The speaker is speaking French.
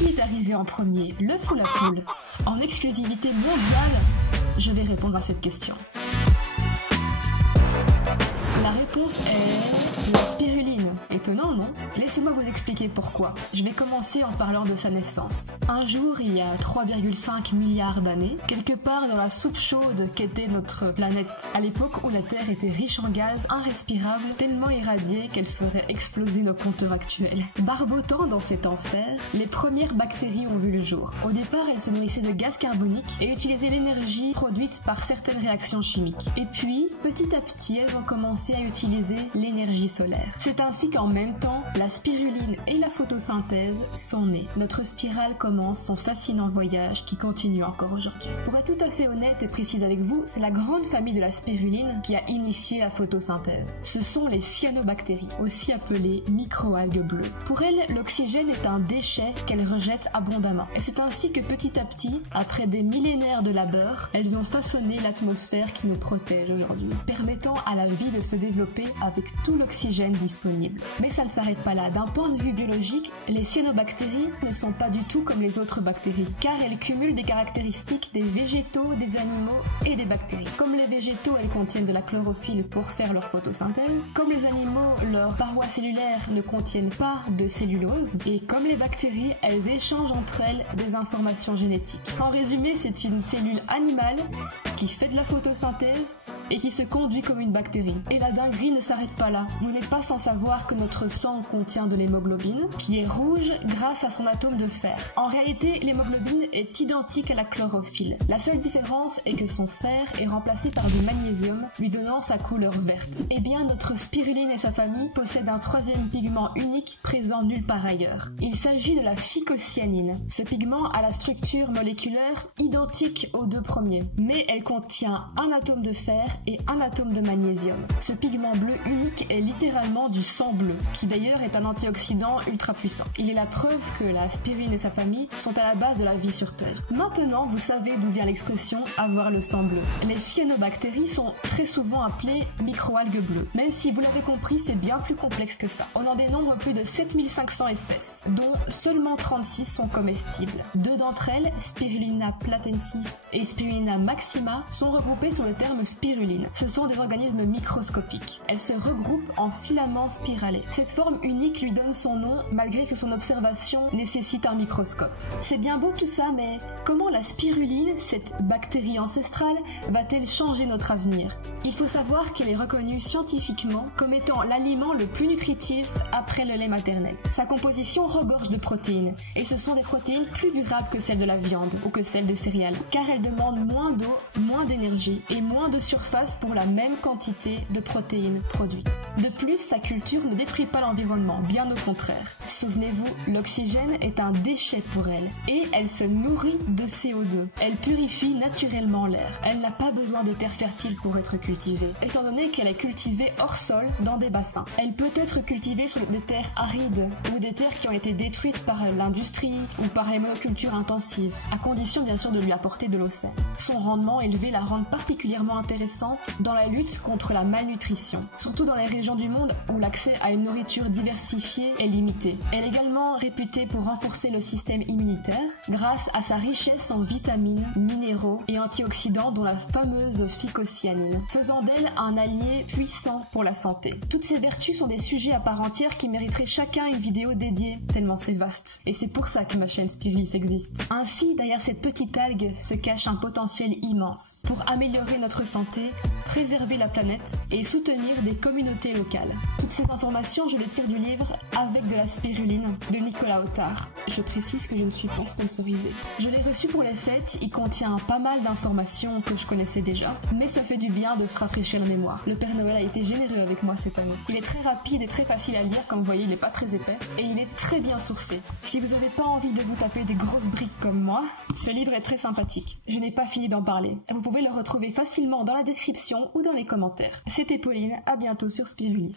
Qui est arrivé en premier, l'œuf ou la poule? En exclusivité mondiale, je vais répondre à cette question. La réponse est la spiruline. Étonnant, non? Laissez-moi vous expliquer pourquoi. Je vais commencer en parlant de sa naissance. Un jour, il y a 3,5 milliards d'années, quelque part dans la soupe chaude qu'était notre planète, à l'époque où la Terre était riche en gaz irrespirables, tellement irradiés qu'elle ferait exploser nos compteurs actuels. Barbotant dans cet enfer, les premières bactéries ont vu le jour. Au départ, elles se nourrissaient de gaz carbonique et utilisaient l'énergie produite par certaines réactions chimiques. Et puis, petit à petit, elles ont commencé à utiliser l'énergie solaire. C'est ainsi qu'en même temps, la spiruline et la photosynthèse sont nées. Notre spirale commence son fascinant voyage qui continue encore aujourd'hui. Pour être tout à fait honnête et précise avec vous, c'est la grande famille de la spiruline qui a initié la photosynthèse. Ce sont les cyanobactéries, aussi appelées microalgues bleues. Pour elles, l'oxygène est un déchet qu'elles rejettent abondamment. Et c'est ainsi que petit à petit, après des millénaires de labeur, elles ont façonné l'atmosphère qui nous protège aujourd'hui, permettant à la vie de se développer avec tout l'oxygène disponible. Mais ça ne s'arrête pas là. D'un point de vue biologique, les cyanobactéries ne sont pas du tout comme les autres bactéries, car elles cumulent des caractéristiques des végétaux, des animaux et des bactéries. Comme les végétaux, elles contiennent de la chlorophylle pour faire leur photosynthèse. Comme les animaux, leurs parois cellulaires ne contiennent pas de cellulose. Et comme les bactéries, elles échangent entre elles des informations génétiques. En résumé, c'est une cellule animale qui fait de la photosynthèse et qui se conduit comme une bactérie. Et la dinguerie ne s'arrête pas là. Vous n'êtes pas sans savoir que notre sang contient de l'hémoglobine, qui est rouge grâce à son atome de fer. En réalité, l'hémoglobine est identique à la chlorophylle. La seule différence est que son fer est remplacé par du magnésium, lui donnant sa couleur verte. Eh bien, notre spiruline et sa famille possèdent un troisième pigment unique présent nulle part ailleurs. Il s'agit de la phycocyanine. Ce pigment a la structure moléculaire identique aux deux premiers, mais elle contient un atome de fer et un atome de magnésium. Ce pigment bleu unique est littéralement du sang bleu, qui d'ailleurs est un antioxydant ultra puissant. Il est la preuve que la spiruline et sa famille sont à la base de la vie sur Terre. Maintenant, vous savez d'où vient l'expression « avoir le sang bleu ». Les cyanobactéries sont très souvent appelées microalgues bleues. Même si vous l'avez compris, c'est bien plus complexe que ça. On en dénombre plus de 7500 espèces, dont seulement 36 sont comestibles. Deux d'entre elles, Spirulina platensis et Spirulina maxima, sont regroupées sous le terme spiruline. Ce sont des organismes microscopiques. Elles se regroupent en filaments spiralés. Cette forme unique lui donne son nom malgré que son observation nécessite un microscope. C'est bien beau tout ça, mais comment la spiruline, cette bactérie ancestrale, va-t-elle changer notre avenir? Il faut savoir qu'elle est reconnue scientifiquement comme étant l'aliment le plus nutritif après le lait maternel. Sa composition regorge de protéines, et ce sont des protéines plus durables que celles de la viande ou que celles des céréales, car elles demandent moins d'eau, moins d'énergie et moins de surface pour la même quantité de protéines produites. De plus, sa culture ne détruit pas l'environnement, bien au contraire. Souvenez-vous, l'oxygène est un déchet pour elle, et elle se nourrit de CO2. Elle purifie naturellement l'air. Elle n'a pas besoin de terre fertile pour être cultivée, étant donné qu'elle est cultivée hors sol dans des bassins. Elle peut être cultivée sur des terres arides, ou des terres qui ont été détruites par l'industrie ou par les monocultures intensives, à condition bien sûr de lui apporter de l'eau saine. Son rendement élevé la rend particulièrement intéressante dans la lutte contre la malnutrition, surtout dans les régions du monde où l'accès à une nourriture diversifiée est limité. Elle est également réputée pour renforcer le système immunitaire grâce à sa richesse en vitamines, minéraux et antioxydants dont la fameuse phycocyanine, faisant d'elle un allié puissant pour la santé. Toutes ces vertus sont des sujets à part entière qui mériteraient chacun une vidéo dédiée, tellement c'est vaste. Et c'est pour ça que ma chaîne Spirulis existe. Ainsi, derrière cette petite algue se cache un potentiel immense pour améliorer notre santé, préserver la planète et soutenir des communautés locales. Toutes ces informations, je les tire du livre Avec de la spiruline de Nicolas Otard. Je précise que je ne suis pas sponsorisée. Je l'ai reçu pour les fêtes, il contient pas mal d'informations que je connaissais déjà, mais ça fait du bien de se rafraîchir la mémoire. Le Père Noël a été généreux avec moi cette année. Il est très rapide et très facile à lire, comme vous voyez, il n'est pas très épais, et il est très bien sourcé. Si vous n'avez pas envie de vous taper des grosses briques comme moi, ce livre est très sympathique. Je n'ai pas fini d'en parler. Vous pouvez le retrouver facilement dans la description ou dans les commentaires. C'était Pauline, à bientôt sur Spirulis.